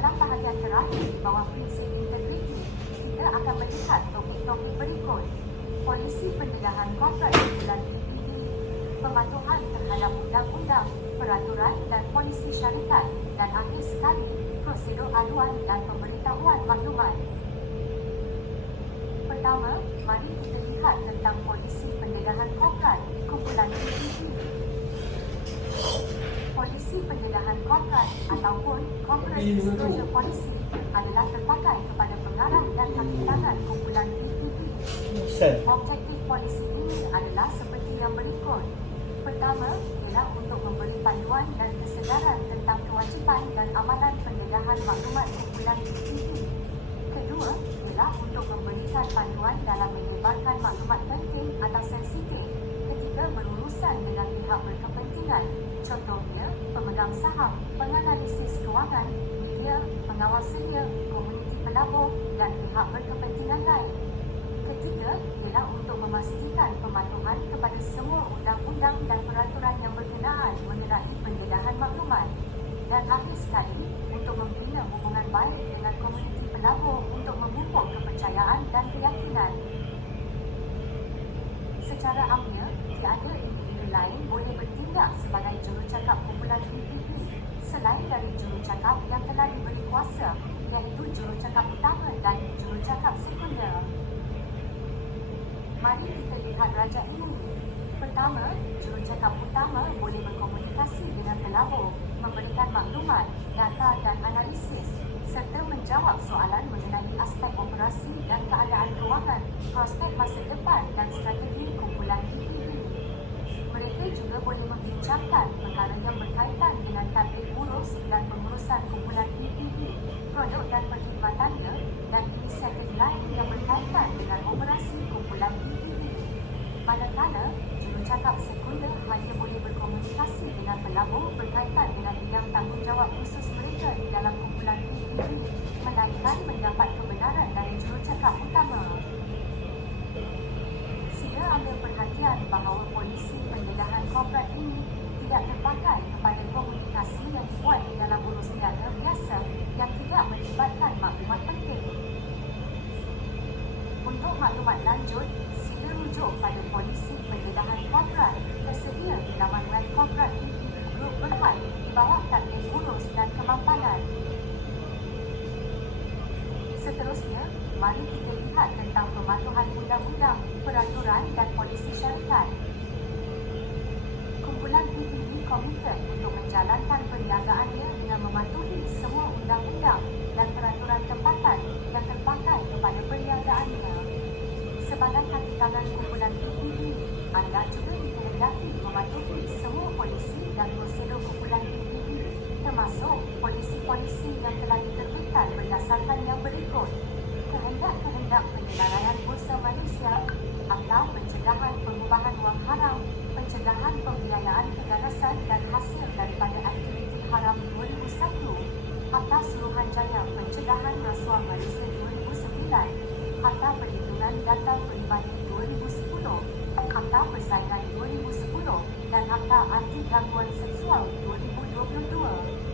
Dalam bahagian terakhir di bawah prinsip integriti, kita akan melihat topik-topik berikut: polisi pendedahan korporat kumpulan PPB, pematuhan terhadap undang-undang, peraturan dan polisi syarikat, dan akhir sekali, prosedur aduan dan pemberitahuan maklumat. Pertama, mari kita lihat tentang polisi pendedahan korporat kumpulan PPB. Polisi pendedahan korporat ataupun Corporate Disclosure Policy adalah terpakai kepada pengarah dan kaki tangan kumpulan PPB. Objektif polisi ini adalah seperti yang berikut. Pertama, ialah untuk memberi panduan dan kesedaran tentang kewajipan dan amalan pendedahan maklumat kumpulan PPB. Kedua, ialah untuk memberikan panduan dalam menyebarkan maklumat penting atau sensitif ketika berurusan dengan pihak berkepentingan, contohnya pemegang saham, penganalisis kewangan, media, pengawal sedia, komuniti pelabur dan pihak berkepentingan lain. Ketiga, ialah untuk memastikan pematuhan kepada semua undang-undang dan peraturan yang berkenaan mengenai pendedahan maklumat. Dan akhir sekali, untuk membina hubungan baik dengan komuniti pelabur untuk memupuk kepercayaan dan keyakinan. Secara amnya, tiada individu lain boleh bertindak sebagai jurucakap kumpulan PPB selain dari jurucakap yang telah diberi kuasa, iaitu jurucakap utama dan jurucakap sekunder. Mari kita lihat rajak ini. Pertama, jurucakap utama boleh berkomunikasi dengan pelabur, memberikan maklumat, data dan analisis, serta menjawab soalan mengenai aspek operasi dan keadaan kewangan, prospek masa depan dan strategi kumpulan PPB. Mereka juga boleh membincangkan perkara yang berkaitan dengan tablik urus dan pengurusan kumpulan PPB, produk dan perkhidmatannya, dan inisiatif lain yang berkaitan dengan operasi kumpulan PPB. Manakala, jurucakap sekunder hanya boleh berkomunikasi dengan pelabur berkaitan dengan bidang tanggungjawab khusus mereka di dalam kumpulan PPB, melainkan mendapat kebenaran dari jurucakap utama. Sila ambil perhatian bahawa polisi pendedahan korporat ini tidak terpakai kepada komunikasi yang dibuat di dalam urus niaga biasa yang tidak melibatkan maklumat penting. Untuk maklumat lanjut, sila rujuk pada polisi pendedahan korporat tersedia di laman web korporat PPB Group Berhad di bawah tablik urus dan kemampanan. Seterusnya, mari kita lihat tentang pematuhan undang-undang, peraturan dan polisi syarikat. Kumpulan PPB komited untuk menjalankan perniagaannya dengan mematuhi semua undang-undang dan peraturan tempatan yang terpakai kepada perniagaannya. Sebagai kaki tangan kumpulan PPB, anda juga dikehendaki mematuhi semua polisi dan prosedur kumpulan PPB, termasuk polisi-polisi yang telah diterbitkan berdasarkan yang berikut: kehendak-kehendak penyelarayan bursa manusia, Akta Pencegahan Pengubahan Wang Haram, Pencegahan Pembiayaan Keganasan dan Hasil daripada Aktiviti Haram 2001, Akta Suruhanjaya Pencegahan Rasuah Malaysia 2009, Akta Perlindungan Data Peribadi 2010, Akta Persaingan 2010 dan Akta Anti Gangguan Seksual 2022.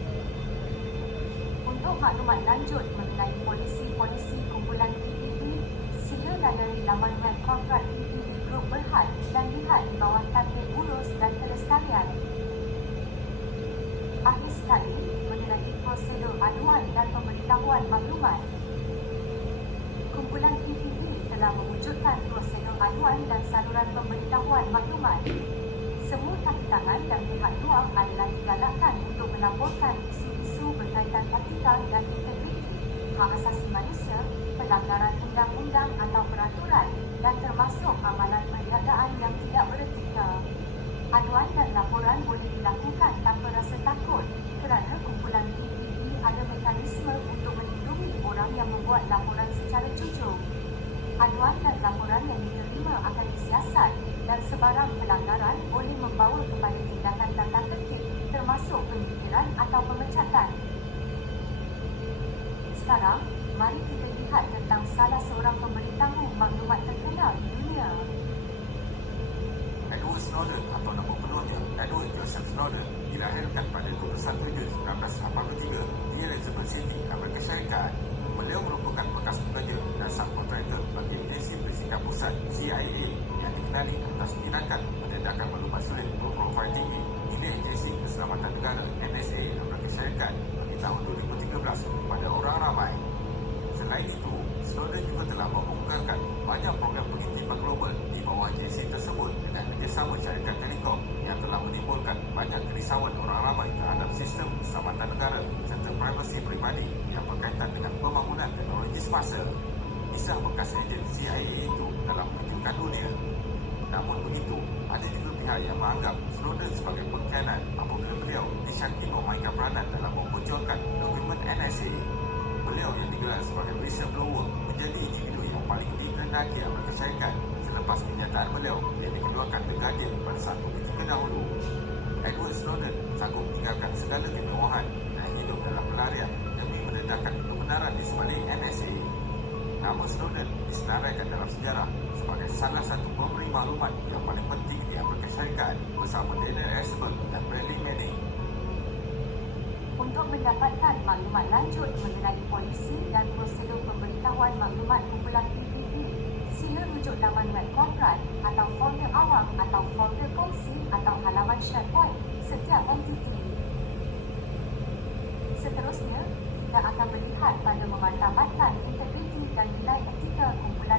Untuk maklumat lanjut mengenai polisi-polisi kumpulan PPB, sila layari laman web korporat PPB Group Berhad dan lihat di bawah tablik urus dan kelestarian. Akhir sekali, mengenai prosedur aduan dan pemberitahuan maklumat. Kumpulan PPB telah mewujudkan prosedur aduan dan saluran pemberitahuan maklumat. Semua kaki tangan dan pihak luar adalah digalakkan untuk melaporkan isu-isu berkaitan etika dan integriti, hak asasi manusia, pelanggaran undang-undang atau peraturan dan termasuk amalan perniagaan yang tidak beretika. Aduan dan laporan boleh dilakukan tanpa rasa takut kerana kumpulan PPB ada mekanisme untuk melindungi orang yang membuat laporan secara jujur. Aduan dan laporan yang diterima akan disiasat dan sebarang pelanggaran boleh membawa kepada tindakan tanda tertib termasuk penyingkiran atau pemecatan. Sekarang, mari kita lihat tentang salah seorang pemberitahu maklumat terkenal di dunia. Edward Snowden atau nama penuhnya Edward Joseph Snowden dilahirkan pada 21 Jun 1983 di Elizabeth City, Amerika Syarikat. Beliau merupakan bekas pekerja dan subkontraktor bagi agensi bersikap pusat CIA yang dikenali atas tindakan mendedahkan maklumat sulit berprofil tinggi di Agensi Keselamatan Negara NSA Amerika Syarikat bagi tahun 2013 kepada orang ramai. Selain itu, Snowden juga telah membongkarkan banyak program pengintip global di bawah agensi tersebut dengan kerjasama syarikat telekom yang telah menimbulkan banyak kerisauan orang ramai terhadap sistem keselamatan negara serta privasi peribadi yang berkaitan dengan pembangunan teknologi semasa. Kisah bekas ejen CIA itu dalam menunjukkan dunia. Namun begitu, ada juga pihak yang menganggap Snowden sebagai pengkhianat apabila beliau disyaki memainkan peranan dalam membocorkan dokumen NSA. Beliau yang digelar sebagai whistleblower menjadi individu yang paling dikehendaki Amerika Syarikat selepas kenyataan beliau yang dikeluarkan The Guardian pada satu ketika dahulu. Edward Snowden sanggup meninggalkan segala kemewahan dan hidup dalam pelarian demi mendedahkan kebenaran di sebalik NSA. Nama Snowden disenaraikan dalam sejarah sebagai salah satu pemberi maklumat yang paling penting di Amerika Syarikat bersama Daniel Ellsberg dan Bradley Manning. Untuk mendapatkan maklumat lanjut mengenai polisi dan prosedur pemberitahuan maklumat kumpulan PPP, sila rujuk laman web korporat atau folder awam atau folder kongsi atau halaman SharePoint setiap entiti. Seterusnya, kita akan melihat pada memanfaatkan integriti dan nilai etika kumpulan